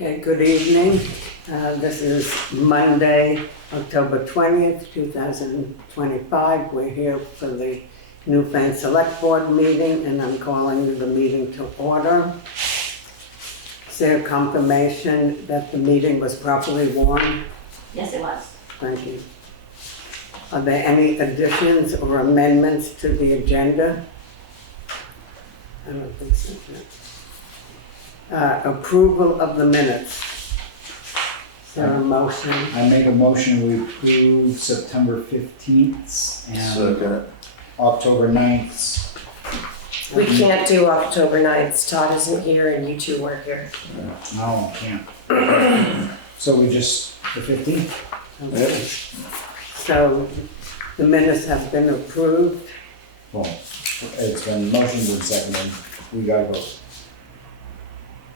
Okay, good evening. This is Monday, October 20th, 2025. We're here for the Newfane Selectboard meeting, and I'm calling the meeting to order. Is there confirmation that the meeting was properly warned? Yes, it was. Thank you. Are there any additions or amendments to the agenda? I don't think so. No. Approval of the minutes. Is there a motion? I make a motion we approve September 15th and Second. October 9th. We can't do October 9th. Todd isn't here and you two weren't here. No, can't. So we just, the 15th? Okay. So the minutes have been approved. Well, it's been motioned and seconded. We gotta vote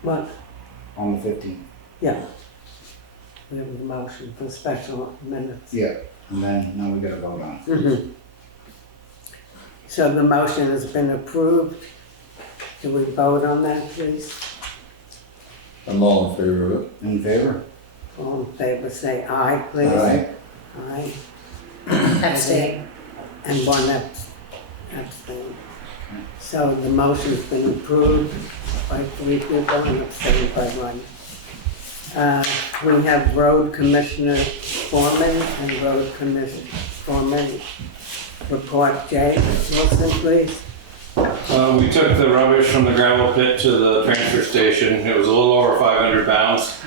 What? on the 15th. Yeah. We have a motion for special minutes. Yeah, and then now we gotta vote on it. Mm-hmm. So the motion has been approved. Do we vote on that, please? I'm all in favor of it. In favor? All in favor, say aye, please. Aye. Aye. Abstain. And one abstain. So the motion's been approved by 3 people and abstained by 1. We have Road Commissioner Foreman and Road Commissioner Foreman report. Jay Wilson, please. We took the rubbish from the gravel pit to the transfer station. It was a little over 500 pounds.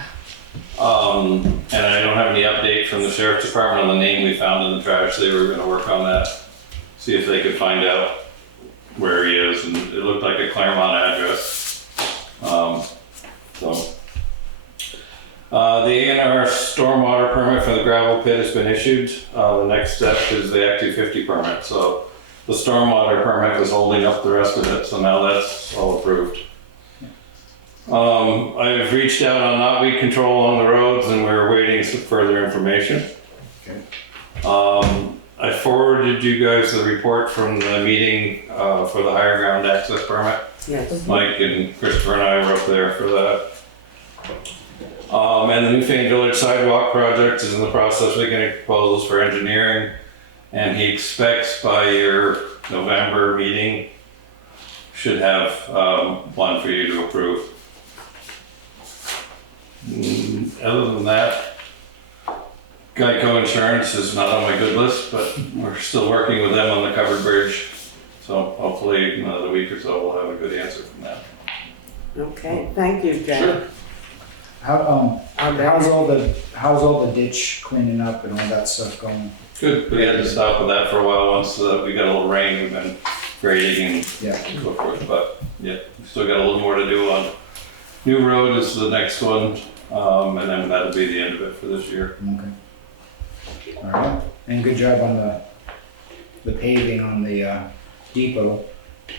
And I don't have any update from the sheriff's department on the name we found in the trash. They were gonna work on that, see if they could find out where he is, and it looked like a Claremont address. The A&R stormwater permit for the gravel pit has been issued. The next step is the Act 250 permit. So the stormwater permit was holding up the rest of it, so now that's all approved. I've reached out on knotweed control on the roads, and we're waiting some further information. Okay. I forwarded you guys the report from the meeting for the higher ground access permit. Yes. Mike and Christopher and I were up there for that. And the Newfane Village sidewalk project is in the process of getting proposals for engineering, and he expects by your November meeting should have one for you to approve. Other than that, Geico Insurance is not on my good list, but we're still working with them on the covered bridge. So hopefully in another week or so we'll have a good answer from that. Okay, thank you, Jay. Sure. How's all the ditch cleaning up and all that stuff going? Good, we had to stop with that for a while once we got a little rain. We've been grading and Yeah. so forth, but yeah, we still got a little more to do on New Road is the next one, and then that'll be the end of it for this year. Okay. All right. And good job on the paving on the depot.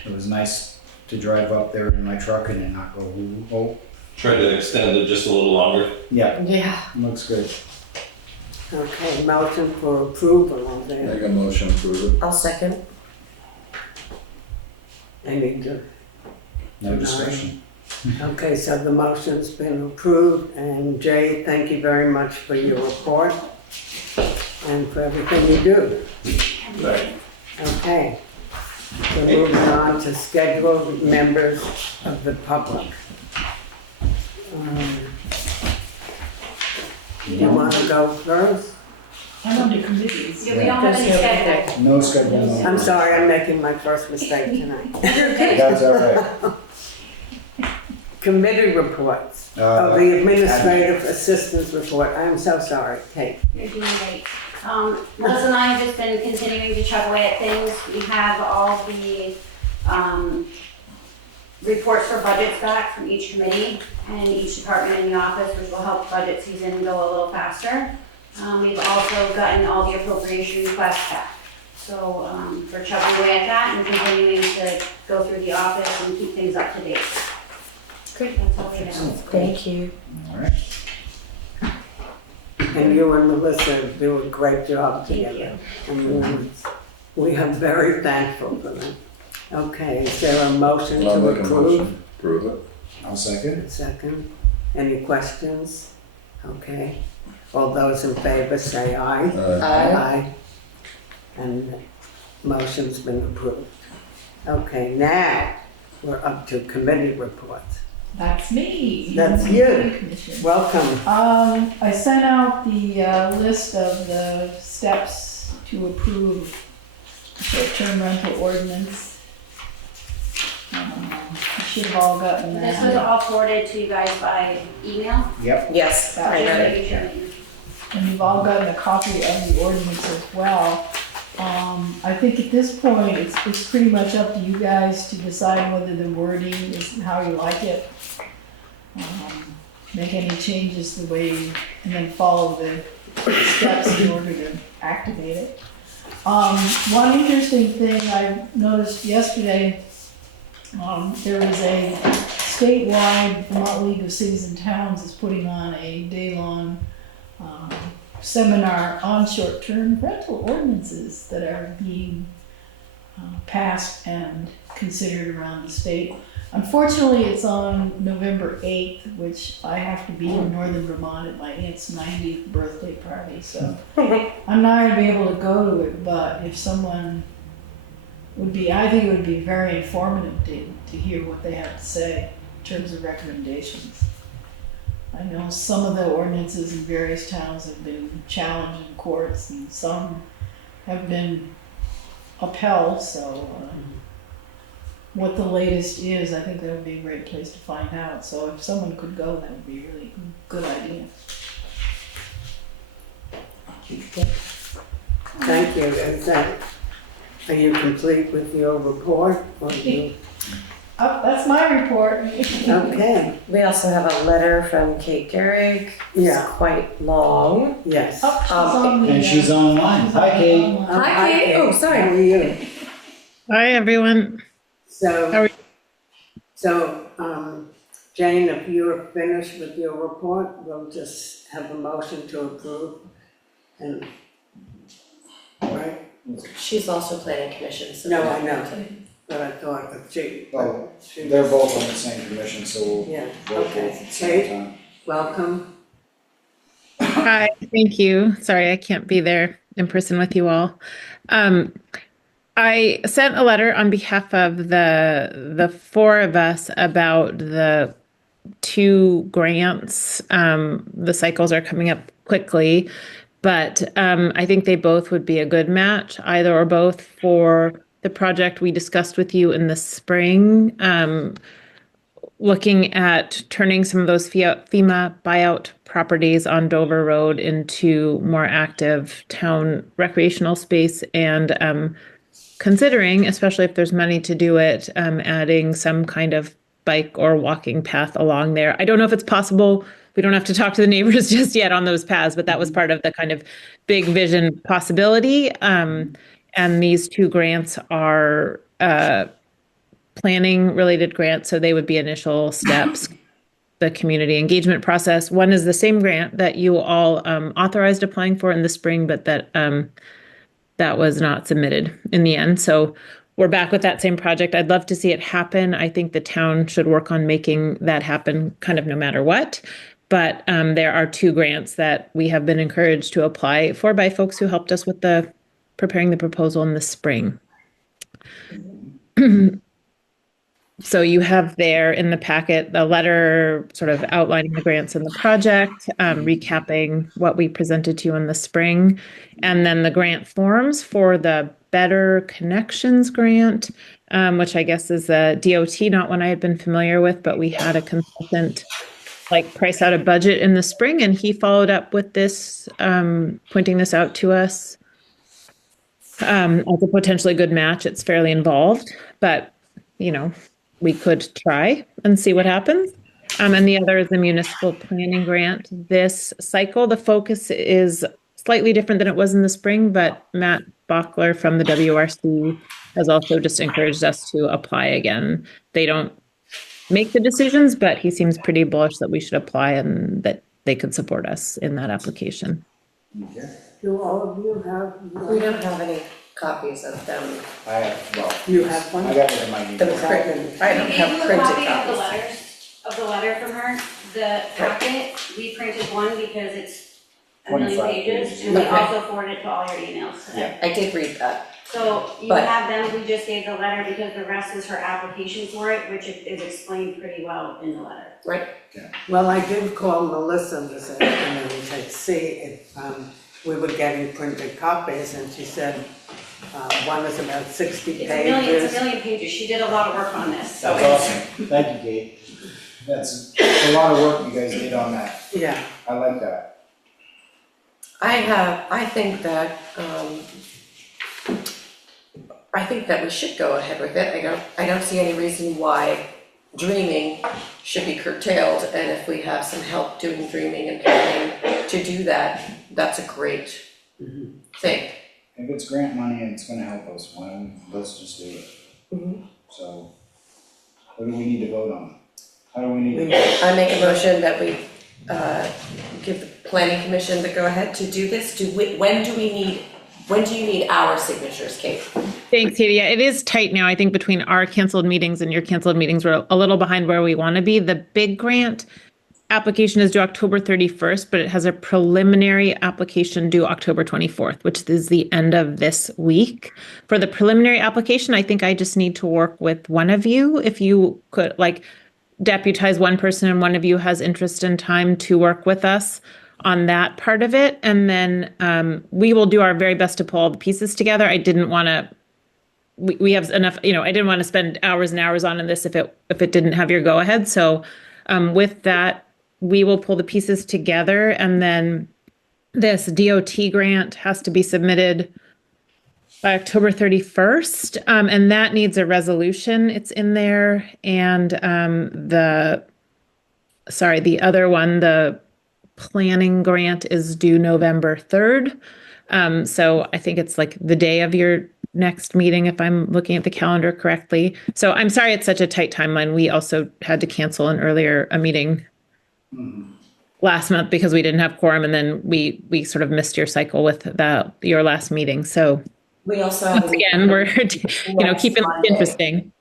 It was nice to drive up there in my truck and then not go, oh. Tried to extend it just a little longer. Yeah, Yeah. looks good. Okay, motion for approval on there. Make a motion to approve it. I'll second. No discussion. Okay, so the motion's been approved, and Jay, thank you very much for your report and for everything you do. Right. Okay, so moving on to scheduled members of the public. You want to go first? I'm on the committees. Yeah, we don't have any schedule. No schedule. I'm sorry, I'm making my first mistake tonight. That's all right. Committee reports. Oh, the administrative assistance report. I'm so sorry, Kate. You're doing great. Liz and I have just been continuing to chug away at things. We have all the reports for budgets back from each committee and each department in the office, which will help budget season go a little faster. We've also gotten all the appropriation requests back. So we're chugging away at that and continuing to go through the office and keep things up to date. Great. That's all we have. Thank you. All right. And you and Melissa do a great job Thank together. you. And we are very thankful for them. Okay, is there a motion I'll to make a approve? motion to approve it. I'll second. Second. Any questions? Okay. All those in favor say aye. Aye. And the motion's been approved. Okay, now we're up to committee reports. That's me. That's you. Commission. Welcome. I sent out the list of the steps to approve short-term rental ordinance. You should have all gotten This that. was all forwarded to you guys by email. Yep. Yes, I Just read it. making sure that you- And you've all gotten a copy of the ordinance as well. I think at this point, it's pretty much up to you guys to decide whether the wording is how you like it. Make any changes the way, and then follow the steps in order to activate it. One interesting thing I noticed yesterday, there was a statewide Vermont League of Cities and Towns is putting on a day-long seminar on short-term rental ordinances that are being passed and considered around the state. Unfortunately, it's on November 8th, which I have to be in northern Vermont at my aunt's 90th birthday party, so I'm not gonna be able to go to it, but if someone would be, I think it would be very informative to hear what they have to say in terms of recommendations. I know some of the ordinances in various towns have been challenged in courts and some have been upheld, so what the latest is, I think that would be a great place to find out. So if someone could go, that would be a really good idea. Thank you. Are you complete with your report? Or you- That's my report. Okay, We also have a letter from Kate Gehring. It's Yeah. quite long. yes. Oh, she's on the, And she's online. she's Hi, Kate. online. Hi, Kate. Oh, sorry. How are you? Hi, everyone. How are So, Jane, if you're finished with your report, we'll just have a motion to approve. And, right? She's also planning commission, so. No, I know, but I thought if she. Oh, they're both on the same commission, so we'll Yeah, vote okay. both at the same time. Welcome. Hi, thank you. Sorry, I can't be there in person with you all. I sent a letter on behalf of the four of us about the two grants. The cycles are coming up quickly, but I think they both would be a good match, either or both, for the project we discussed with you in the spring, looking at turning some of those FEMA buyout properties on Dover Road into more active town recreational space, and considering, especially if there's money to do it, adding some kind of bike or walking path along there. I don't know if it's possible. We don't have to talk to the neighbors just yet on those paths, but that was part of the kind of big vision possibility. And these two grants are planning related grants, so they would be initial steps. The community engagement process. One is the same grant that you all authorized applying for in the spring, but that was not submitted in the end. So we're back with that same project. I'd love to see it happen. I think the town should work on making that happen kind of no matter what. But there are two grants that we have been encouraged to apply for by folks who helped us with preparing the proposal in the spring. So you have there in the packet the letter sort of outlining the grants in the project, recapping what we presented to you in the spring, and then the grant forms for the Better Connections grant, which I guess is a DOT, not one I had been familiar with, but we had a consultant price out a budget in the spring, and he followed up with this, pointing this out to us as a potentially good match. It's fairly involved, but we could try and see what happens. And the other is the municipal planning grant. This cycle, the focus is slightly different than it was in the spring, but Matt Bachler from the WRC has also just encouraged us to apply again. They don't make the decisions, but he seems pretty bullish that we should apply and that they could support us in that application. Do all of you have? We don't have any copies of them. I have, well, You have one? I got it in my The email. print, I don't We gave have you a printed copy of the copies. letters. of the letter from her. The packet, we printed one because it's a million 25 pages, pages. and we Okay. also forwarded it to all your emails today. I did read that. So you But- have them, we just gave the letter because the rest is her application for it, which is explained pretty well in the letter. Well, I did call Melissa this afternoon to see if we were getting printed copies, and she said one is about 60 It's a pages. million pages, she did a lot of work on this, so That's it's, awesome. Thank you, Kate. That's a lot of work you guys did on that. Yeah, I like that. I think that we should go ahead with it. I don't see any reason why dreaming should be curtailed, and if we have some help doing dreaming and planning to do that, that's a great thing. If it's grant money and it's gonna help us, let's just do it. Mhm. So, what do we need to vote on? How do we need to? I make a motion that we give the planning commission the go-ahead to do this. When do you need our signatures, Kate? Thanks, Katie. Yeah, it is tight now. I think between our canceled meetings and your canceled meetings, we're a little behind where we want to be. The big grant application is due October 31st, but it has a preliminary application due October 24th, which is the end of this week. For the preliminary application, I think I just need to work with one of you. If you could deputize one person and one of you has interest and time to work with us on that part of it. And then we will do our very best to pull all the pieces together. I didn't want to, we have enough, I didn't want to spend hours and hours on this if it didn't have your go ahead. So with that, we will pull the pieces together, and then this DOT grant has to be submitted by October 31st. And that needs a resolution. It's in there. And the other one, the planning grant, is due November 3rd. So I think it's like the day of your next meeting, if I'm looking at the calendar correctly. So I'm sorry it's such a tight timeline. We also had to cancel a meeting last month because we didn't have quorum, and then we sort of missed your cycle with your last meeting. So We also have once again, we're keeping it interesting.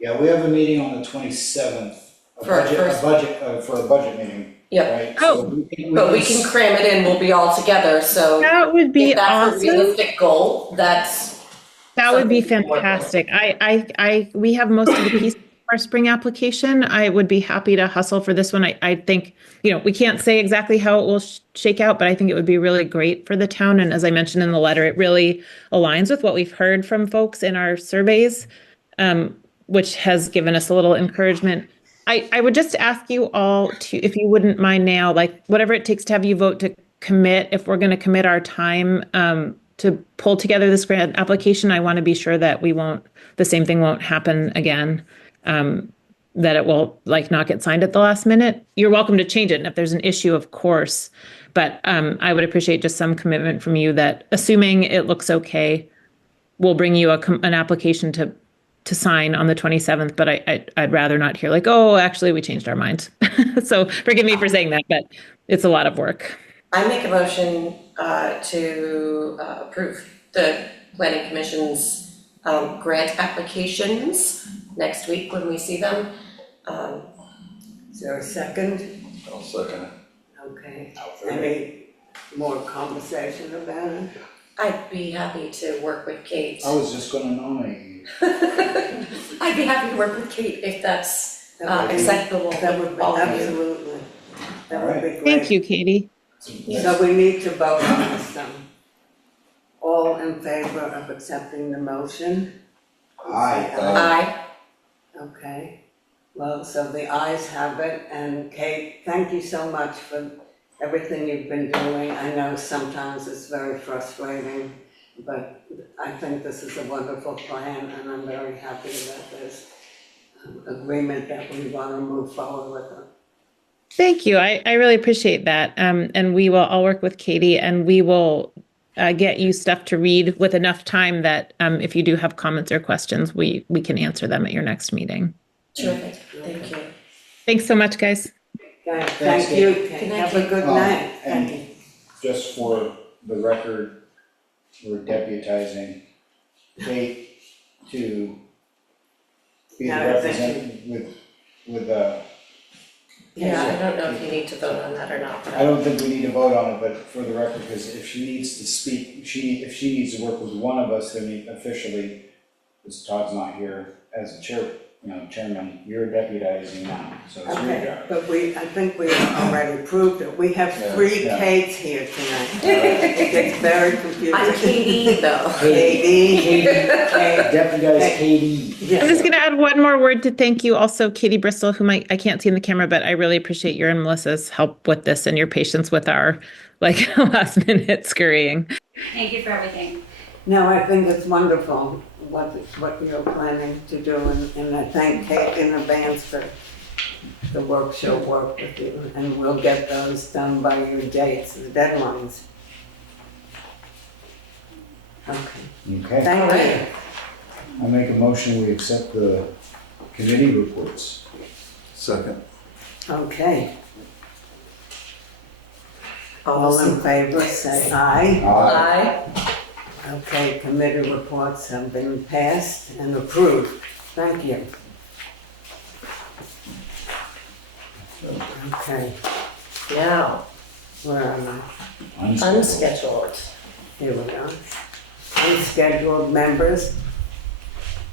Yeah, we have a meeting on the 27th. For a budget meeting. Yep. Right? Oh. So But we can cram it in, we'll be all together, so That would be if that's a awesome. realistic goal, That would be something to work with. fantastic. We have most of the pieces of our spring application. I would be happy to hustle for this one. I think, we can't say exactly how it will shake out, but I think it would be really great for the town. And as I mentioned in the letter, it really aligns with what we've heard from folks in our surveys, which has given us a little encouragement. I would just ask you all to, if you wouldn't mind now, whatever it takes to have you vote to commit, if we're going to commit our time to pull together this grant application, I want to be sure that the same thing won't happen again, that it will not get signed at the last minute. You're welcome to change it. And if there's an issue, of course, but I would appreciate just some commitment from you that, assuming it looks okay, we'll bring you an application to sign on the 27th, but I'd rather not hear actually we changed our minds. So forgive me for saying that, but it's a lot of work. I make a motion to approve the planning commission's grant applications next week when we see them. is there a second? I'll second it. Okay, any more conversation about it? I'd be happy to work with Kate. I was just gonna nominate you. I'd be happy to work with Kate if that's That would be- acceptable That would with be, all of you. absolutely, that would be great. Thank you, Katie. So we need to vote on this, all in favor of accepting the motion? Aye. Aye. Okay, well, so the ayes have it, and Kate, thank you so much for everything you've been doing. I know sometimes it's very frustrating, but I think this is a wonderful plan, and I'm very happy that there's agreement that we want to move forward with it. Thank you. I really appreciate that. And I'll work with Katie, and we will get you stuff to read with enough time that if you do have comments or questions, we can answer them at your next meeting. Terrific, thank you. Thanks so much, guys. Okay, Thanks, thank you, Kate. Have a good night. Thank you. And just for the record, we're deputizing Kate to be the Now, representative with Yeah, I don't know if you need to vote on that or not, but I don't think we need to vote on it, but for the record, because if she needs to speak, if she needs to work with one of us, then officially, because Todd's not here as a chairman, you're deputizing now, so it's your Okay, job. but I think we already proved it. We have Yeah. 3 Yeah. Kates here tonight. It gets very confusing. I'm Katie though. Katie. Deputize Katie. Yeah. I'm just going to add one more word to thank you also, Katie Bristol, whom I can't see in the camera, but I really appreciate your and Melissa's help with this and your patience with our last minute scurrying. Thank you for everything. No, I think it's wonderful what you're planning to do, and I thank Kate in advance for the work she'll work with you, and we'll get those done by your dates, the deadlines. Okay, Okay, thank you. I make a motion, we accept the committee reports. Second. Okay. All in favor, say aye. Aye. Okay, committee reports have been passed and approved. Thank you. Okay, Now, where am I? unscheduled. Here we are. Unscheduled members.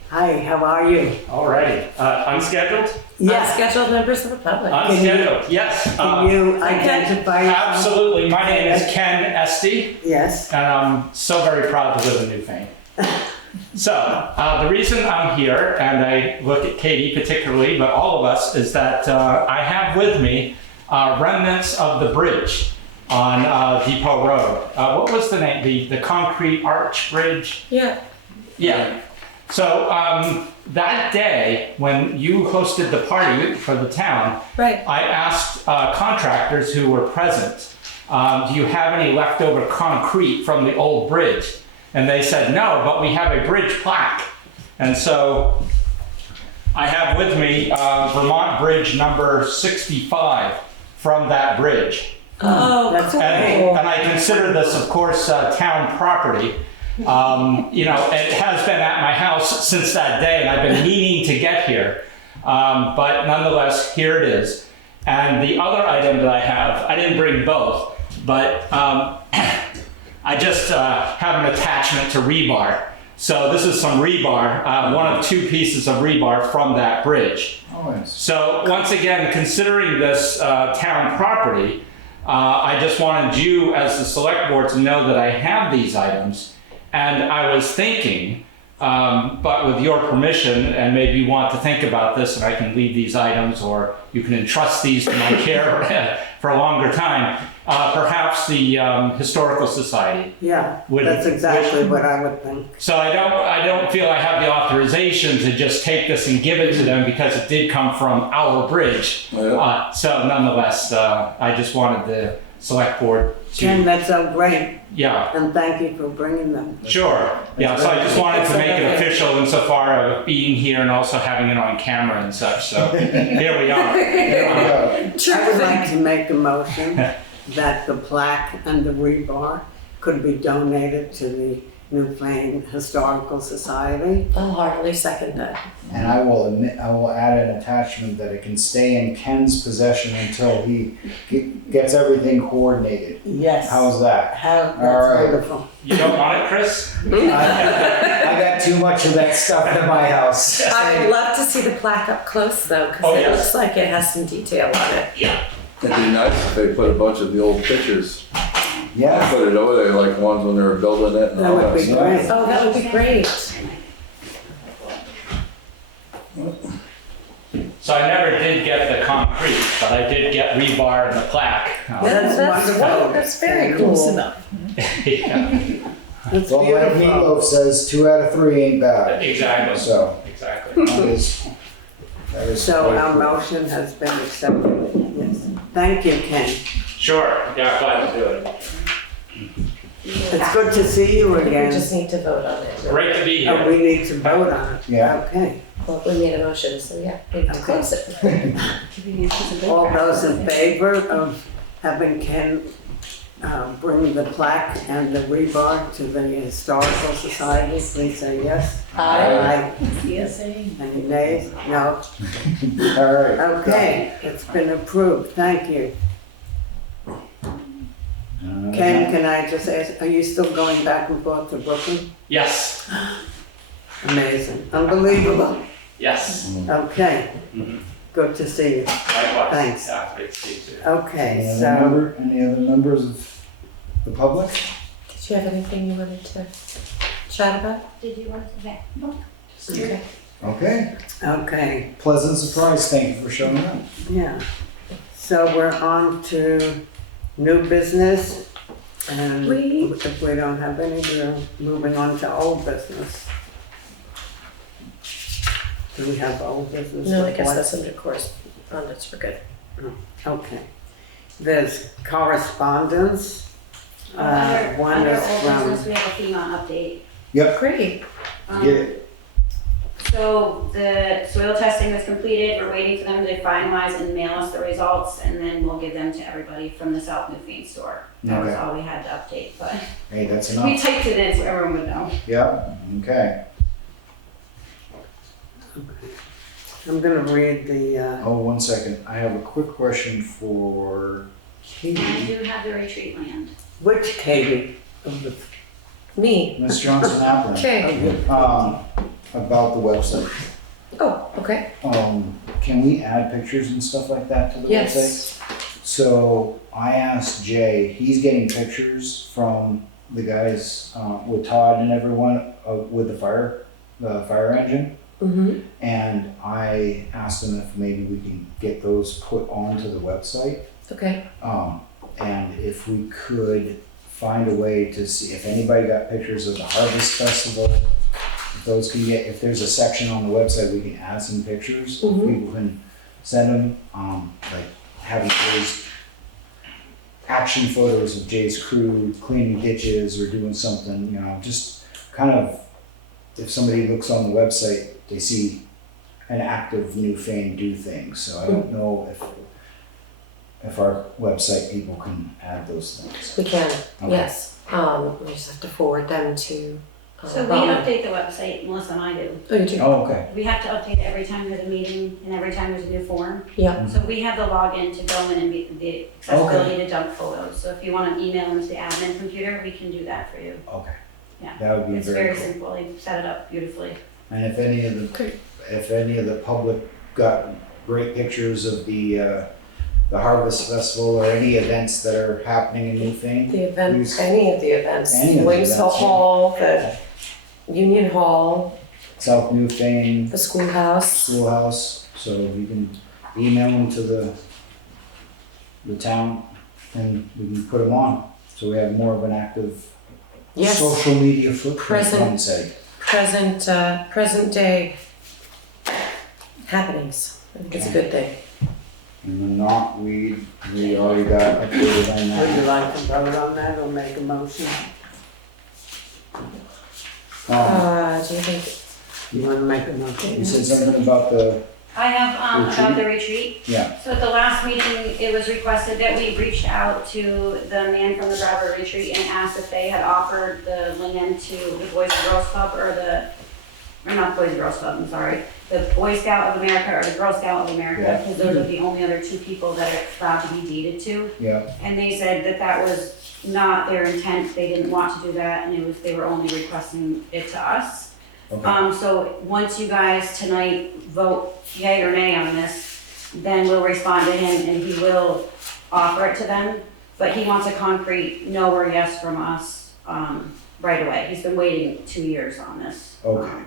Hi, how are you? Alrighty, unscheduled? Unscheduled members of the public. Unscheduled, yes. Can you identify yourself? Absolutely, my name is Ken Esty, Yes, and I'm so very proud to live in Newfane. So, the reason I'm here, and I look at Katie particularly, but all of us, is that I have with me remnants of the bridge on Depot Road. What was the name? The concrete arch bridge? Yeah. Yeah. So that day when you hosted the party for the town, Right. I asked contractors who were present, do you have any leftover concrete from the old bridge? And they said, no, but we have a bridge plaque. And so I have with me Vermont Bridge number 65 from that bridge. Oh, That's cool. And I consider this, of course, town property. You know, it has been at my house since that day, and I've been meaning to get here. But nonetheless, here it is. And the other item that I have, I didn't bring both, but I just have an attachment to rebar. So this is some rebar, one of 2 pieces of rebar from that bridge. Oh, yes. So once again, considering this town property, I just wanted you as the select board to know that I have these items. And I was thinking, but with your permission, and maybe you want to think about this, and I can leave these items, or you can entrust these to my care for a longer time, perhaps the Historical Society. yeah, Would- that's exactly what I would think. So I don't feel I have the authorization to just take this and give it to them because it did come from our bridge. Yeah. So nonetheless, I just wanted the select board Ken, to, that's so great, yeah, and thank you for bringing them. sure. Yeah, so I just wanted to make it official insofar of being here and also having it on camera and such. So here we are. There we go. I would like to make a motion that the plaque and the rebar could be donated to the Newfane Historical Society. I'll heartily second that. And I will add an attachment that it can stay in Ken's possession until he gets everything coordinated. Yes. How's that? That's All right. wonderful. You don't want it, Chris? I got too much of that stuff in my house. I would love to see the plaque up close though, because Oh, it yes. looks like it has some detail on it. Yeah. It'd be nice if they put a bunch of the old pictures, Yeah. put it over there, like ones when they were building it and That all would that be stuff. great. Oh, that would be great. So I never did get the concrete, but I did get rebar and the plaque. That's wonderful. That's very Close cool. enough. Yeah, That's Well, like beautiful. Meatloaf says, 2 out of 3 ain't bad. exactly. So, Exactly. that is So quite our cool. motion has been accepted, yes. Thank you, Ken. Sure. Yeah, glad to do it. It's good to see you We again. just need to vote on it. Great to be Oh, here. we need to vote on it. Yeah. Okay. Well, we made a motion, so yeah, we need to close it. All those in favor of having Ken bring the plaque and the rebar to the Historical Society, please say yes. Aye. Yes, Any nays? No. All right. Okay, it's been approved, thank you. Uh, Ken, can I just ask, are you still going back and forth to Brooklyn? Yes, Amazing, unbelievable. yes. Okay, Mhm. good to see you. Likewise. Thanks. Yeah, great to see you too. Okay, Any so, other members of the public? Did you have anything you wanted to chat about? Did you want to, okay. Okay. Okay, okay, pleasant surprise, thank you for showing up. yeah. So we're on to new business. And We- if we don't have any, we're moving on to old business. Do we have old business? No, I guess reports? that's under correspondence, we're good. Okay. There's correspondence. One Under is old from, business, we have a FEMA update. Great. Get it? So the soil testing was completed, we're waiting for them to finalize and mail us the results, and then we'll give them to everybody from the South Newfane store. That was Okay. all we had to update, but Hey, that's we enough. typed it in so everyone would know. Yep, okay. I'm gonna read the, Oh, 1 second, I have a quick question for And I Katie. do have the retreat land. which Katie? Me. Ms. Johnson Appling, Okay. about the website. Oh, okay. Can we add pictures and stuff like that to the website? Yes. So I asked Jay, he's getting pictures from the guys, with Todd and everyone, with the fire engine. Mm-hmm. And I asked him if maybe we can get those put onto the website. Okay. And if we could find a way to see if anybody got pictures of the Harvest Festival, if those can get, if there's a section on the website, we can add some pictures. Mhm. People can send them, like having Jay's action photos of Jay's crew cleaning ditches or doing something, you know, just kind of, if somebody looks on the website, they see an active Newfane do things. So I don't know if our website people can add those things. We can, Okay. yes. We just have to forward them to. So we Bowman. update the website, Melissa and I do. Oh, you do? Oh, okay. We have to update it every time there's a meeting and every time there's a new form. Yeah. So we have the login to go in and be the accessibility to dump photos. So if you want to email them to the admin computer, we can do that for you. Okay. Yeah. That would be It's very very cool. simple, they set it up beautifully. And if any of the public got great pictures of the Harvest Festival or any events that are happening in Newfane, The event, Please. any of the events. Any of the Williams events, yeah. Hall, the Union Hall, South Newfane the schoolhouse. Schoolhouse, so you can email them to the town and we can put them on. So we have more of an active Yes. social media footprint, Present. I would say. Present day happenings. I think it's a good thing. And the knotweed, we already got updated on Would you that. like to vote on that or make a motion? Do you think? You wanna make a motion? You said something about the, I have, about the retreat. yeah, So at the last meeting, it was requested that we reach out to the man from the Brattleboro retreat and asked if they had offered the land to the Boys and Girls Club or not Boys and Girls Club, I'm sorry, the Boy Scout of America or the Girl Scout of America, Yeah. because those are the only other two people that are allowed to be deeded to. yeah, And they said that that was not their intent, they didn't want to do that, and they were only requesting it to us. okay, So once you guys tonight vote yay or nay on this, then we'll respond to him and he will offer it to them. But he wants a concrete no or yes from us, right away. He's been waiting 2 years on this. okay,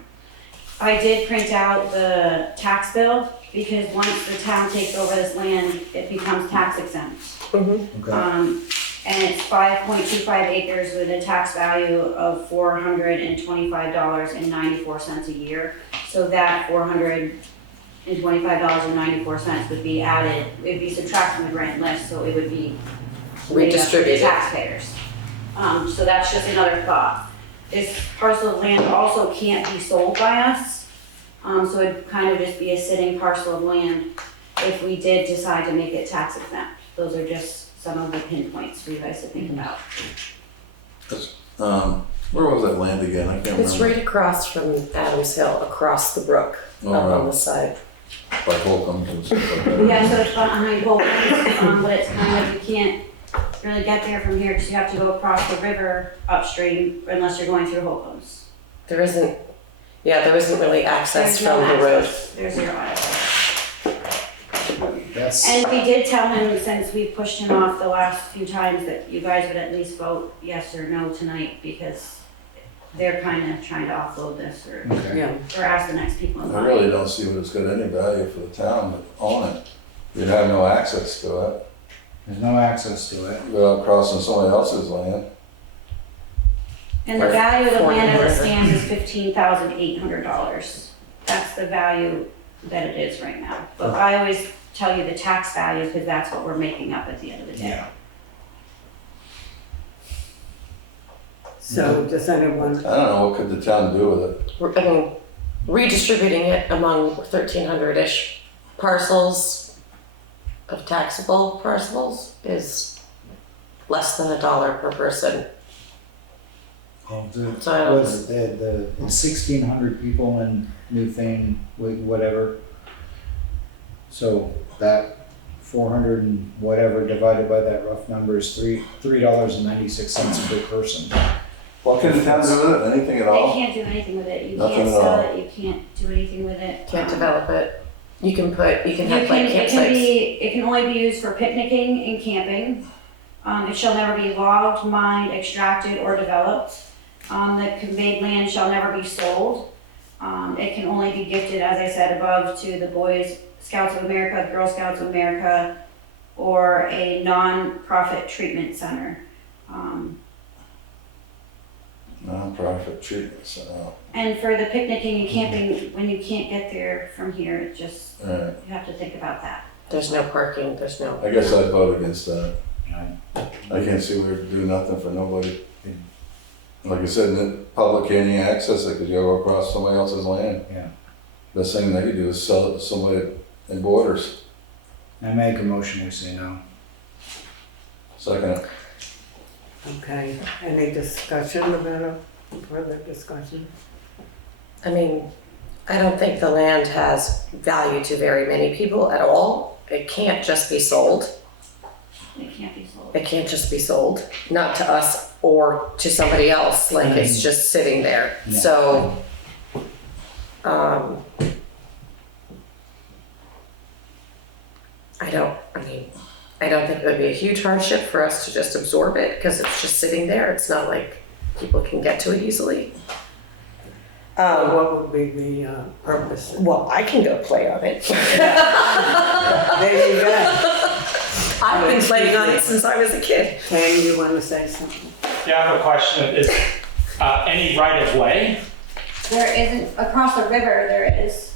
I did print out the tax bill because once the town takes over this land, it becomes tax exempt. okay, And it's 5.25 acres with a tax value of $425.94 a year. So that $425.94 would be added, it would be subtracted from the grant list, so it would be Redistributed. taxpayers. So that's just another thought. This parcel of land also can't be sold by us. So it'd kind of just be a sitting parcel of land if we did decide to make it tax exempt. Those are just some of the pinpoints for you guys to think about. Where was that land again? I can't remember. It's right across from Adams Hill, across the brook, Oh, up on right. the side. By Holcomb and stuff like that. Yeah, so it's behind Bolton's, but it's kind of, you can't really get there from here because you have to go across the river upstream unless you're going through Holcomb's. There isn't really access There's no from the road. access. There's zero access. That's, And we did tell him, since we pushed him off the last few times, that you guys would at least vote yes or no tonight because they're kind of trying to offload this or okay. Yeah, ask the next people in I line. really don't see what it's got any value for the town to own it. You'd have no access to it There's no access to it. without crossing somebody else's land. And the value of the land as it $400. stands is $15,800. That's the value that it is right now. But I always tell you the tax value because that's what we're making up at the end of the day. Yeah. so does anyone, I don't know, what could the town do with it? I mean, redistributing it among 1,300-ish parcels of taxable parcels is less than $1 per person. So I don't- Was the 1,600 people in Newfane, whatever. So that 400 and whatever divided by that rough number is $3.96 per person. What can the town do with it? Anything at They all? can't do anything with it. You Nothing can't at sell all. it. You can't do anything with it. Can't develop it. You can have like It campsites. can only be used for picnicking and camping. It shall never be logged, mined, extracted, or developed. The conveyed land shall never be sold. It can only be gifted, as I said above, to the Boys Scouts of America, Girl Scouts of America, or a non-profit treatment center. Non-profit treatment, so, And for the picnicking and camping, when you can't get there from here, it just, alright. you have to think about that. There's no parking, there's no. I guess I'd vote against that. Yeah. I can't see where to do nothing for nobody. Like I said, the public can't even access it because you gotta go across somebody else's land. Yeah. Best thing they can do is sell it to somebody in Borders. I make a motion, we say no. Second it. okay, any discussion about it, further discussion? I mean, I don't think the land has value to very many people at all. It can't just be sold. It can't be sold. It can't just be sold, not to us or to somebody else, like it's just sitting there. Yeah. So, I don't think it would be a huge hardship for us to just absorb it because it's just sitting there. It's not like people can get to it easily. What would be the purpose? Well, I can go play on it. There you go. I've been playing on it since I was a kid. Pam, you want to say something? Yeah, I have a question. Is any right of way? There isn't, across the river there is,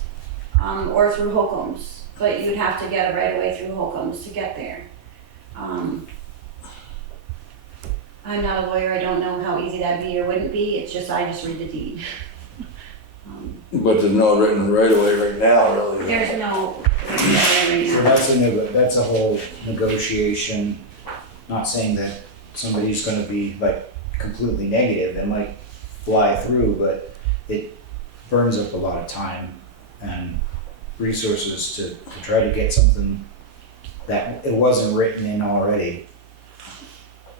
or through Holcomb's, but you'd have to get a right of way through Holcomb's to get there. I'm not a lawyer, I don't know how easy that'd be or wouldn't be, it's just, I just read the deed. But there's no written right away right now, really. There's no, right So now. that's a whole negotiation, not saying that somebody's gonna be like completely negative, it might fly through, but it burns up a lot of time and resources to try to get something that it wasn't written in already.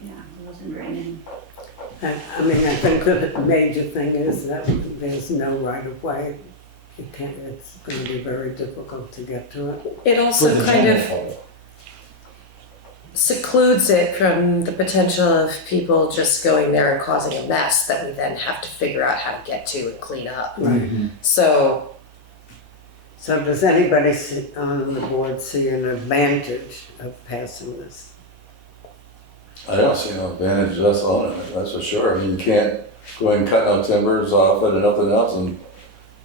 Yeah, it wasn't written in. I mean, I think the major thing is that there's no right of way. You can't, it's gonna be very difficult to get to it. It For also the kind general of public. secludes it from the potential of people just going there and causing a mess that we then have to figure out how to get to and clean up. So, So does anybody on the board see an advantage of passing this? I don't see no advantage to us owning it, that's for sure. I mean, you can't go ahead and cut no timbers off it and nothing else, and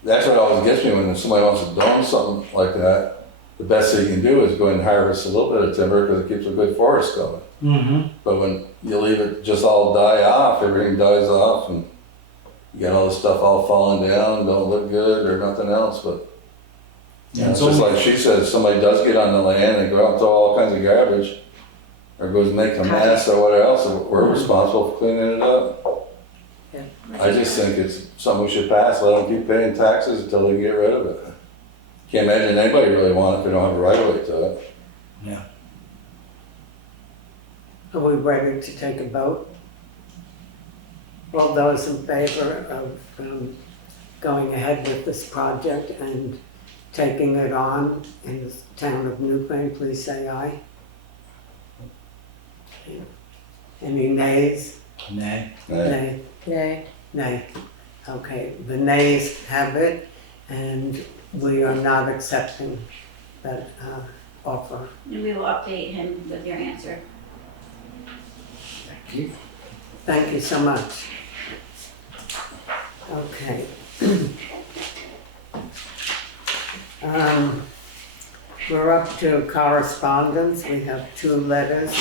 that's what always gets me when somebody wants to do something like that. The best thing you can do is go ahead and harvest a little bit of timber because it keeps a good forest going. Mm-hmm. But when you leave it just all die off, everything dies off and you got all this stuff all falling down, don't look good or nothing else, but Yeah, it's just like she said, if somebody does get on the land and go out and throw all kinds of garbage, or goes make a mess or whatever else, we're responsible for cleaning it up. Yeah. I just think it's something we should pass, let them keep paying taxes until they can get rid of it. Can't imagine anybody really want it if they don't have a right of way to it. Are we ready to take a vote? All those in favor of going ahead with this project and taking it on in the town of Newfane, please say aye. Any nays? Nay. Nay. Yay. Nay. Okay, the nays have it, and we are not accepting that offer. And we will update him with your answer. Thank you. Thank you so much. Okay. We're up to correspondence. We have 2 letters.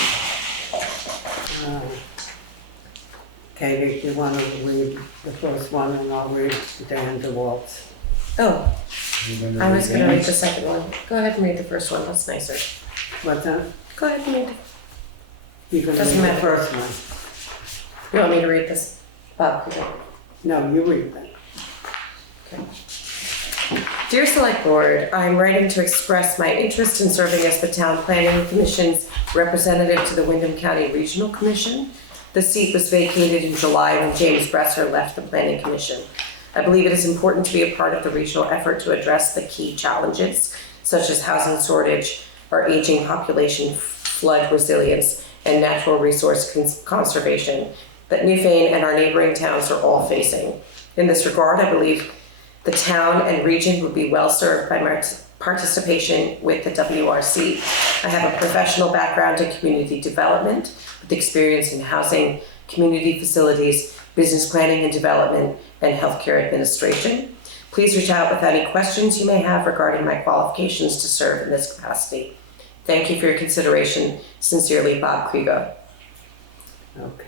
Katie, do you want to read the first one, and I'll read Dan DeWalt's. Oh, I was gonna read the this. second one. Go ahead and read the first one, that's nicer. What's that? Go ahead and read. You can read Doesn't the matter. first one. You want me to read this? Bob, okay. No, you read that. Dear Select Board, I'm writing to express my interest in serving as the Town Planning Commission's representative to the Windham County Regional Commission. The seat was vacated in July when James Bresser left the Planning Commission. I believe it is important to be a part of the regional effort to address the key challenges, such as housing shortage, our aging population, flood resilience, and natural resource conservation that Newfane and our neighboring towns are all facing. In this regard, I believe the town and region would be well served by my participation with the WRC. I have a professional background in community development with experience in housing, community facilities, business planning and development, and healthcare administration. Please reach out with any questions you may have regarding my qualifications to serve in this capacity. Thank you for your consideration. Sincerely, Bob Krieger. Okay.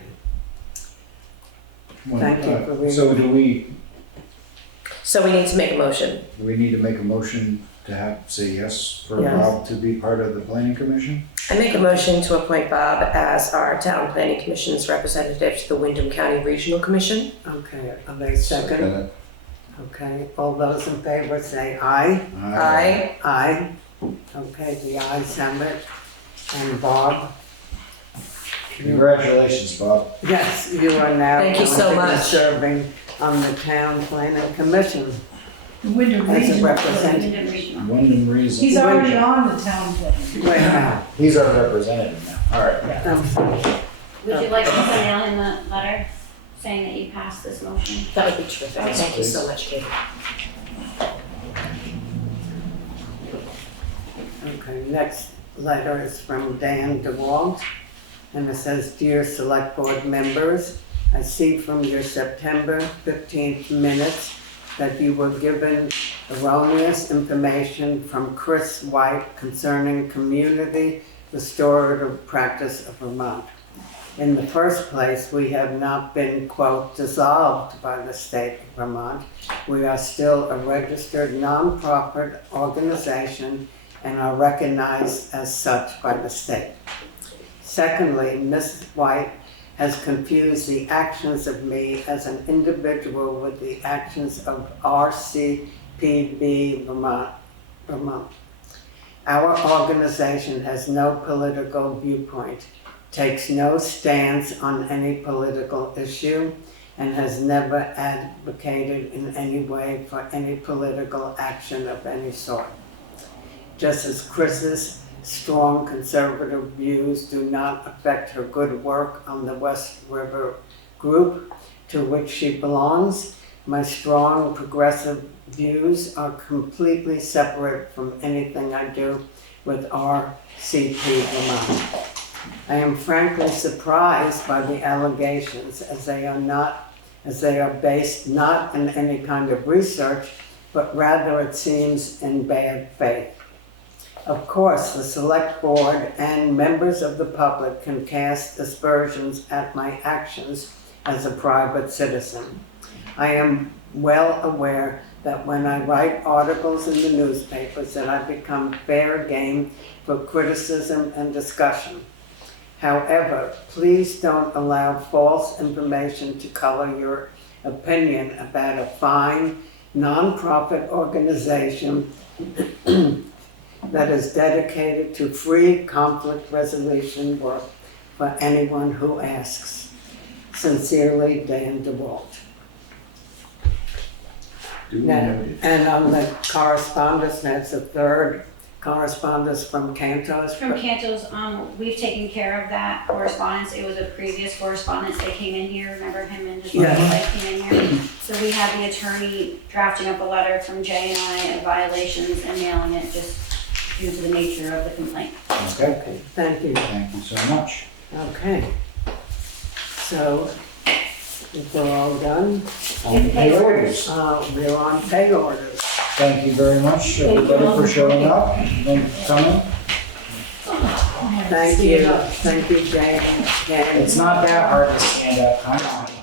Well, Thank you for reading. So do we need to make a motion. need to make a motion to say yes for Yes. Bob to be part of the planning commission? I make a motion to appoint Bob as our Town Planning Commission's representative to the Windham County Regional Commission. Okay, are they second? Okay, all those in favor say aye. Aye. Aye. Okay, the ayes have it. And Bob? Congratulations, Bob. Yes, you are now. Thank you so going to be much. Serving on the Town Planning Commission The Wyndham as a Regional. representative. Wyndham Regional. Wyndham Reason. He's already on the town plan. Wait now. He's our representative now. All right. I'm sorry. Would you like me to mail him a letter saying that you passed this motion? That would be terrific. Thank you so much, Kate. Okay, next letter is from Dan DeWalt, and it says, Dear Select Board members, I see from your September 15th minutes that you were given erroneous information from Chris White concerning community restorative practice of Vermont. In the first place, we have not been, quote, dissolved by the state of Vermont. We are still a registered nonprofit organization and are recognized as such by the state. Secondly, Ms. White has confused the actions of me as an individual with the actions of RCPB Vermont. Our organization has no political viewpoint, takes no stance on any political issue, and has never advocated in any way for any political action of any sort. Just as Chris's strong conservative views do not affect her good work on the West River group to which she belongs, my strong progressive views are completely separate from anything I do with RCP Vermont. I am frankly surprised by the allegations as they are based not in any kind of research, but rather it seems in bad faith. Of course, the Select Board and members of the public can cast aspersions at my actions as a private citizen. I am well aware that when I write articles in the newspapers that I become fair game for criticism and discussion. However, please don't allow false information to color your opinion about a fine nonprofit organization that is dedicated to free conflict resolution work for anyone who asks. Sincerely, Dan DeWalt. And on the correspondence, that's the third correspondence from Cantos. From Cantos, we've taken care of that correspondence. It was a previous correspondence that came in here. Remember him and his wife came in here? So we had the attorney drafting up a letter from Jay and I of violations and mailing it just due to the nature of the complaint. Okay, Okay, thank you. thank you so much. Okay. So, if we're all done, On pay orders. we're on pay orders. Thank you very much, everybody, for showing up. Thank you for coming. Thank you, Jane. It's not that hard to stand up, kind of.